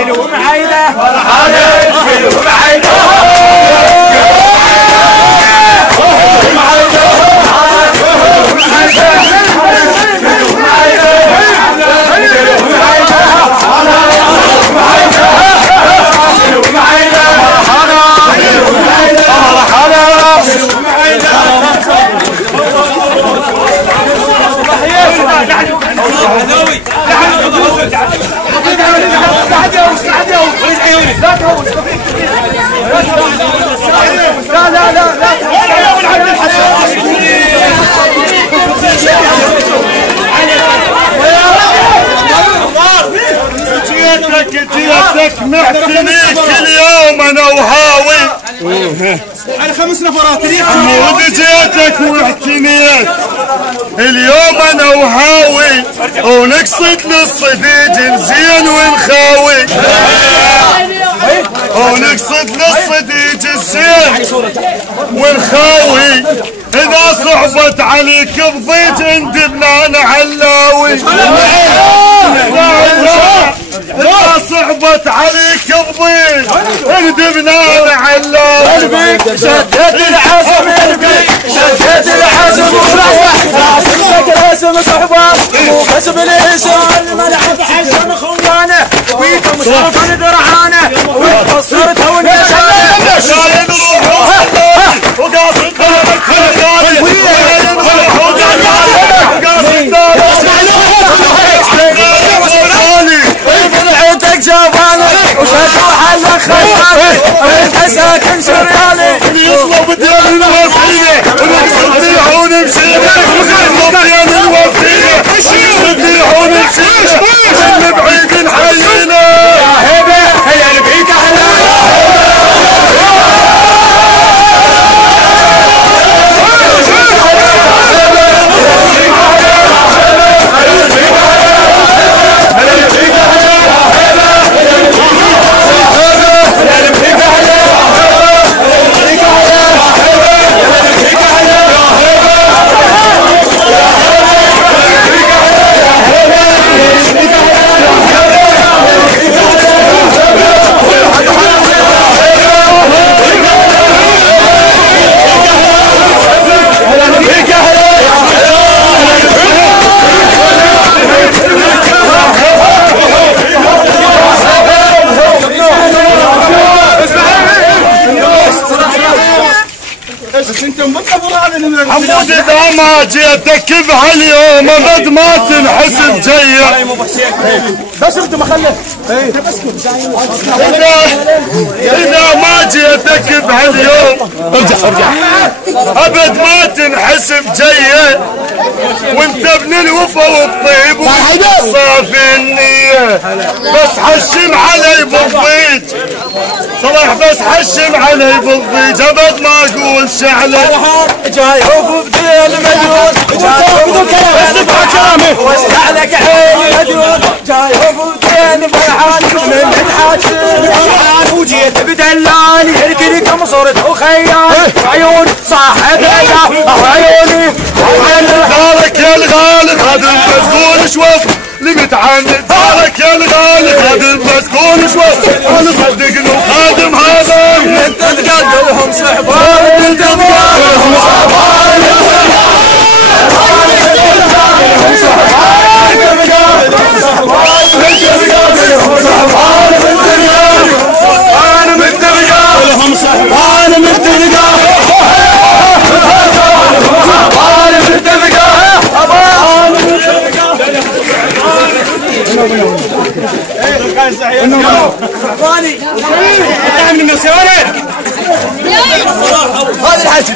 شبلوا معايده جيتك محتني كل يوم انا وهاوي على 5 نفرات عمود جيتك واحتنيت اليوم انا وهاوي ونقصد للصديق زين ونخاوي ونقصد للصديق الزين ونخاوي اذا صعبت عليك بضيج اندبنا انا علاوي اذا صعبت عليك بضيج اندبنا انا علاوي شدت العزم البيك شدت العزم الاسم صحبه مو بس بالاسم الملعب حشم خوانه ويكم صرف درعانه وقصرت ونشانه شايل روحه وقاصد دارك خلقاني وشايل روحه وقاصد عندك جبانه وشجوع على خيالي وانت ساكن شريالي يصلب ديال الوفيه ونقصد ليها ونمشيها يصلب ديال الوفيه ونقصد ليها ونمشيها من بعيد نحيينا يا هبه هي نبيك احلى حمود اذا ما جيتك بهاليوم ابد ما تنحسب جية بس رد ما خلف اذا ما جيتك بهاليوم ارجع ابد ما تنحسب جية وانت ابن الوفا والطيب وصافي النية بس حشم علي بالضيج صلاح بس حشم علي بالضيج ابد ما اقول شعلك جاي عوف بديل مجنون جاي اسمع كلامي واسمع لك عيني مجنون جاي عوف بديل فرحان من الحاج وجيت بدلاني هلكلكم صرت وخيال عيون صاحب عيوني دارك يا الغالي خادم مسكون شوف لمتعند دارك يا الغالي خادم مسكون شوف انا صدقني وخادم هذا انت تلقى لهم صحبان انت تلقى لهم صحبان هذا الحكي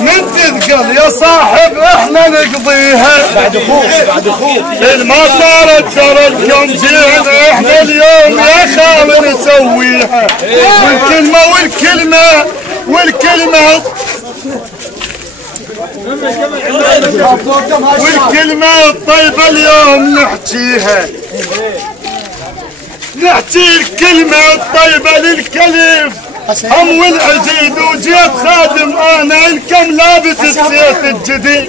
من تثقل يا صاحب احنا نقضيها بعد اخوك ما صارت ترى اليوم جينا احنا اليوم يا خال نسويها والكلمة الطيبة اليوم نحكيها نحكي الكلمة الطيبة للكليف هم والعجيد وجيت خادم انا انكم لابس السيف الجديد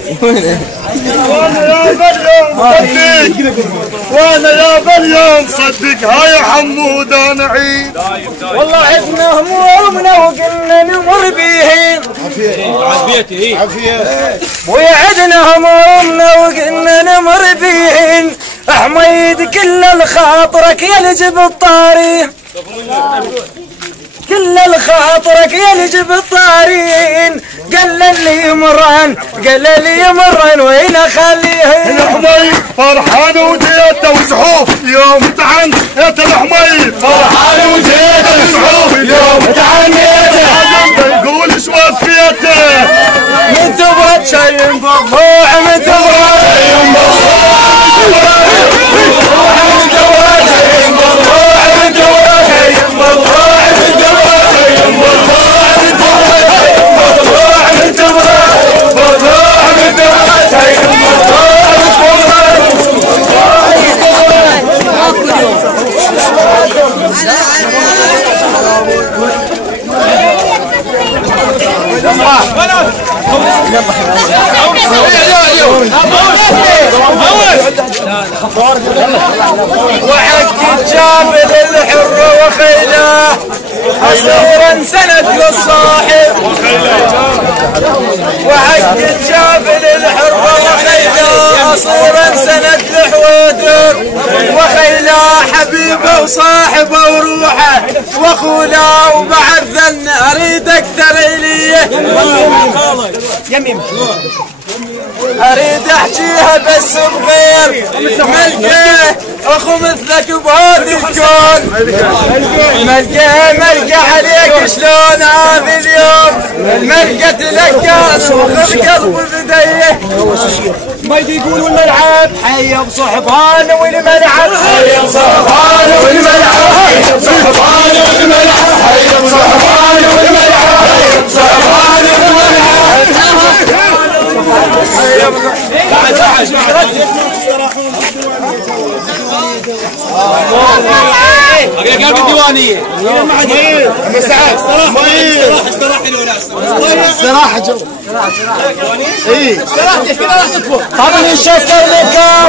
وانا يا اليوم صديق وانا يا اليوم صدقها يا حمود انا عيد. والله عدنا همومنا وقلنا نمر بيهن. عافيتي عافيه ويعدنا همومنا وقلنا نمر بيهن. حميد كل الخاطرك يلجب الطاري، كل الخاطرك يلجب الطارين. قال اللي يمرن قال اللي يمرن وين اخليهن. الحميد فرحان وجيته وسحوف يوم تعنيت. الحميد فرحان وجيته وسحوف يوم تعنيته. نقول ايش وفيته من تبغى شيء مضوع، من تبغى شيء مضوع، من تبغى شيء مضوع، من تبغى شيء مضوع، من تبغى شيء مضوع، من تبغى شيء مضوع، من تبغى مضوع، من تبغى شيء مضوع. وحق الجابل الحر وخيله حصيرا سند للصاحب. وحق الجابل الحر وخيله حصيرا سند لحويدر. وخيله حبيبه وصاحبه وروحه واخوله وبعد ذن اريد اكثر اليه. اريد احكيها بس بغير ملقاه اخو مثلك بهذا الكون. ملقى عليك شلون هذا اليوم. ملقت لك كاس وخذ قلب بديه. ما يقول والملعب حي بصحبان والملعب حي بصحبان والملعب حي بصحبان والملعب حي بصحبان والملعب حي بصحبان والملعب. قلب الديوانيه مساعد استراحه جو اي استراحتك كذا راح تطفو. طبعا نشكر لكم.